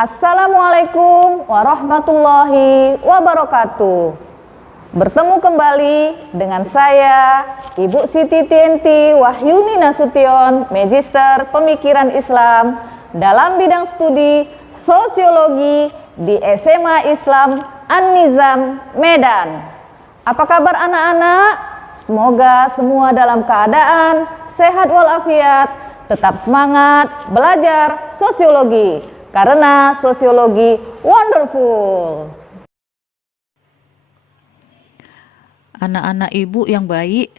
Assalamualaikum warahmatullahi wabarakatuh. Bertemu kembali dengan saya, Ibu Siti Tienti Wahyuni Nasution, Magister Pemikiran Islam dalam bidang studi Sosiologi di SMA Islam An-Nizam, Medan. Apa kabar anak-anak? Semoga semua dalam keadaan sehat walafiat, tetap semangat belajar sosiologi, karena sosiologi wonderful. Anak-anak ibu yang baik,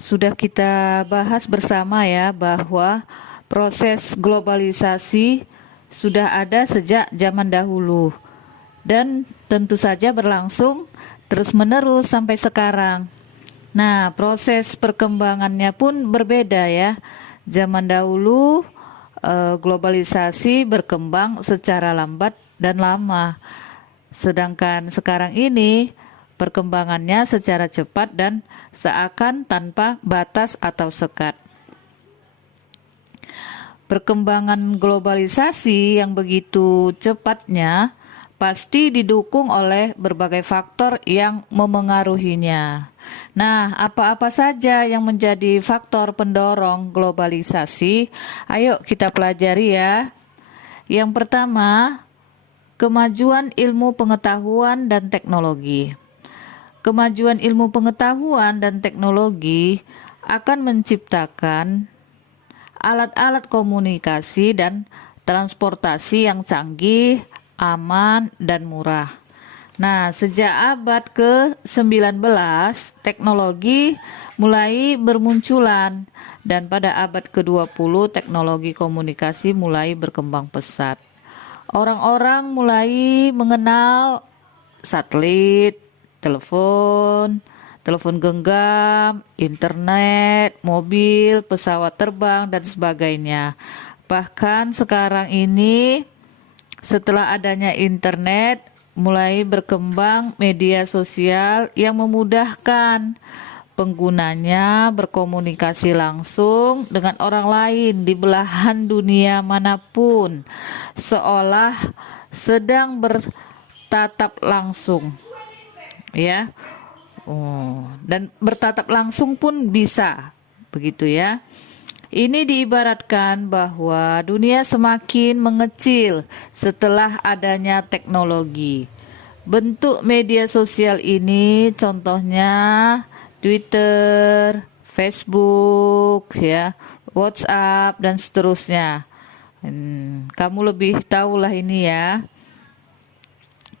sudah kita bahas bersama ya bahwa proses globalisasi sudah ada sejak zaman dahulu dan tentu saja berlangsung terus-menerus sampai sekarang. Nah, proses perkembangannya pun berbeda ya. Zaman dahulu globalisasi berkembang secara lambat dan lama. Sedangkan sekarang ini perkembangannya secara cepat dan seakan tanpa batas atau sekat. Perkembangan globalisasi yang begitu cepatnya pasti didukung oleh berbagai faktor yang memengaruhinya. Nah, apa-apa saja yang menjadi faktor pendorong globalisasi? Ayo kita pelajari ya. Yang pertama, kemajuan ilmu pengetahuan dan teknologi. Kemajuan ilmu pengetahuan dan teknologi akan menciptakan alat-alat komunikasi dan transportasi yang canggih, aman, dan murah. Nah, sejak abad ke-19, teknologi mulai bermunculan dan pada abad ke-20 teknologi komunikasi mulai berkembang pesat. Orang-orang mulai mengenal satelit, telepon genggam, internet, mobil, pesawat terbang, dan sebagainya. Bahkan sekarang ini setelah adanya internet, mulai berkembang media sosial yang memudahkan penggunanya berkomunikasi langsung dengan orang lain di belahan dunia manapun, seolah sedang bertatap langsung, ya. Dan bertatap langsung pun bisa, begitu ya. Ini diibaratkan bahwa dunia semakin mengecil setelah adanya teknologi. Bentuk media sosial ini contohnya Twitter, Facebook, ya, WhatsApp, dan seterusnya. Kamu lebih tahulah ini ya.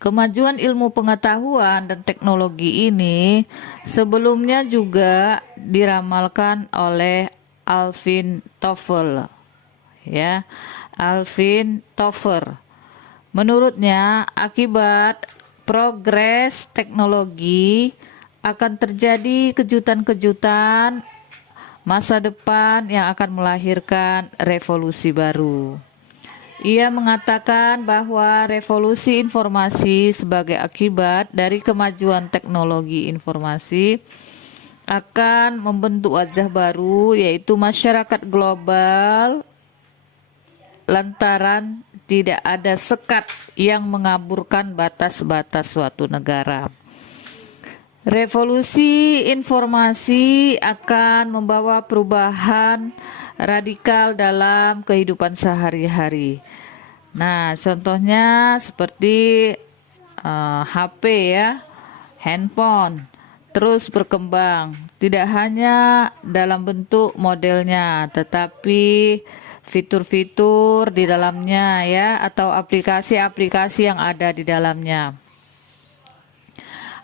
Kemajuan ilmu pengetahuan dan teknologi ini sebelumnya juga diramalkan oleh Alvin Toffler, ya, Alvin Toffler. Menurutnya, akibat progres teknologi akan terjadi kejutan-kejutan masa depan yang akan melahirkan revolusi baru. Ia mengatakan bahwa revolusi informasi sebagai akibat dari kemajuan teknologi informasi akan membentuk wajah baru, yaitu masyarakat global, lantaran tidak ada sekat yang mengaburkan batas-batas suatu negara. Revolusi informasi akan membawa perubahan radikal dalam kehidupan sehari-hari. Nah, contohnya seperti HP ya, handphone terus berkembang, tidak hanya dalam bentuk modelnya, tetapi fitur-fitur di dalamnya ya, atau aplikasi-aplikasi yang ada di dalamnya.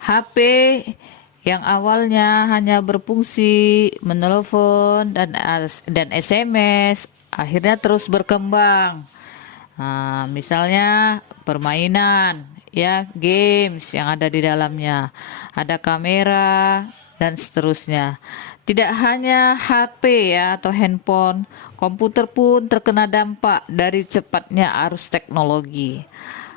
HP yang awalnya hanya berfungsi menelepon dan SMS, akhirnya terus berkembang. Nah, misalnya permainan, ya, games yang ada di dalamnya, ada kamera dan seterusnya. Tidak hanya HP ya atau handphone, komputer pun terkena dampak dari cepatnya arus teknologi.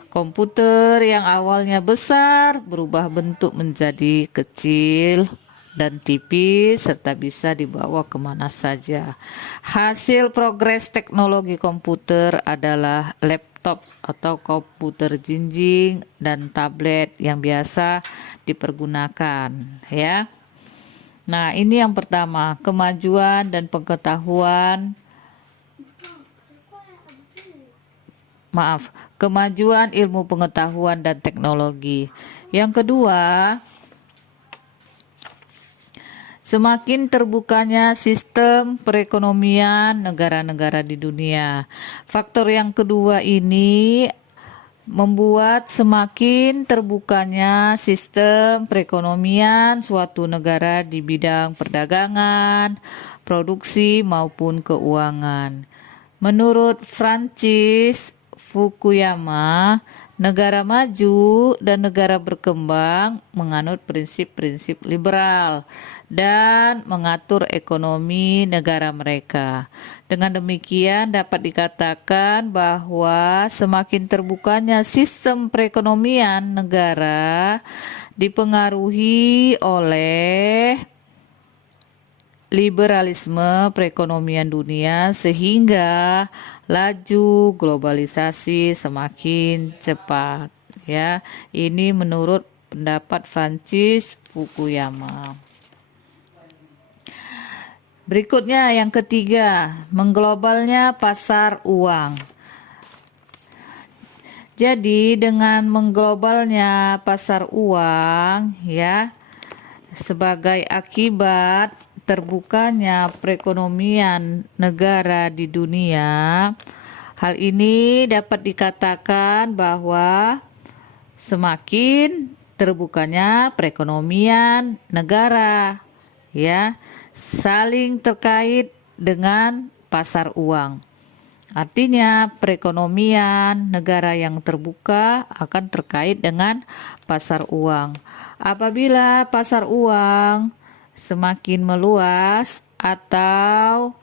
Komputer yang awalnya besar berubah bentuk menjadi kecil dan tipis serta bisa dibawa kemana saja. Hasil progres teknologi komputer adalah laptop atau komputer jinjing dan tablet yang biasa dipergunakan, ya. Nah, ini yang pertama, kemajuan dan pengetahuan. Kemajuan ilmu pengetahuan dan teknologi. Yang kedua, semakin terbukanya sistem perekonomian negara-negara di dunia. Faktor yang kedua ini membuat semakin terbukanya sistem perekonomian suatu negara di bidang perdagangan, produksi maupun keuangan. Menurut Francis Fukuyama, negara maju dan negara berkembang menganut prinsip-prinsip liberal dan mengatur ekonomi negara mereka. Dengan demikian dapat dikatakan bahwa semakin terbukanya sistem perekonomian negara dipengaruhi oleh liberalisme perekonomian dunia sehingga laju globalisasi semakin cepat, ya. Ini menurut pendapat Francis Fukuyama. Berikutnya yang ketiga, mengglobalnya pasar uang. Jadi dengan mengglobalnya pasar uang, ya, sebagai akibat terbukanya perekonomian negara di dunia, hal ini dapat dikatakan bahwa semakin terbukanya perekonomian negara, ya, saling terkait dengan pasar uang. Artinya perekonomian negara yang terbuka akan terkait dengan pasar uang. Apabila pasar uang semakin meluas atau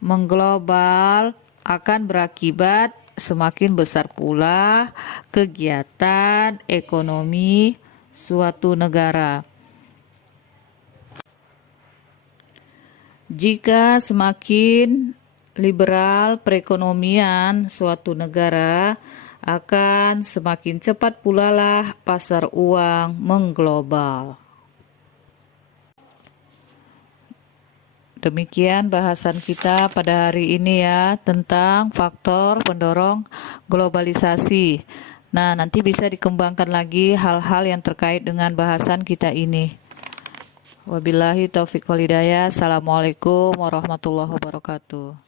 mengglobal, akan berakibat semakin besar pula kegiatan ekonomi suatu negara. Jika semakin liberal perekonomian suatu negara, akan semakin cepat pula lah pasar uang mengglobal. Demikian bahasan kita pada hari ini, ya, tentang faktor pendorong globalisasi. Nah, nanti bisa dikembangkan lagi hal-hal yang terkait dengan bahasan kita ini. Wabillahi taufiq wal hidayah. Assalamualaikum warahmatullahi wabarakatuh.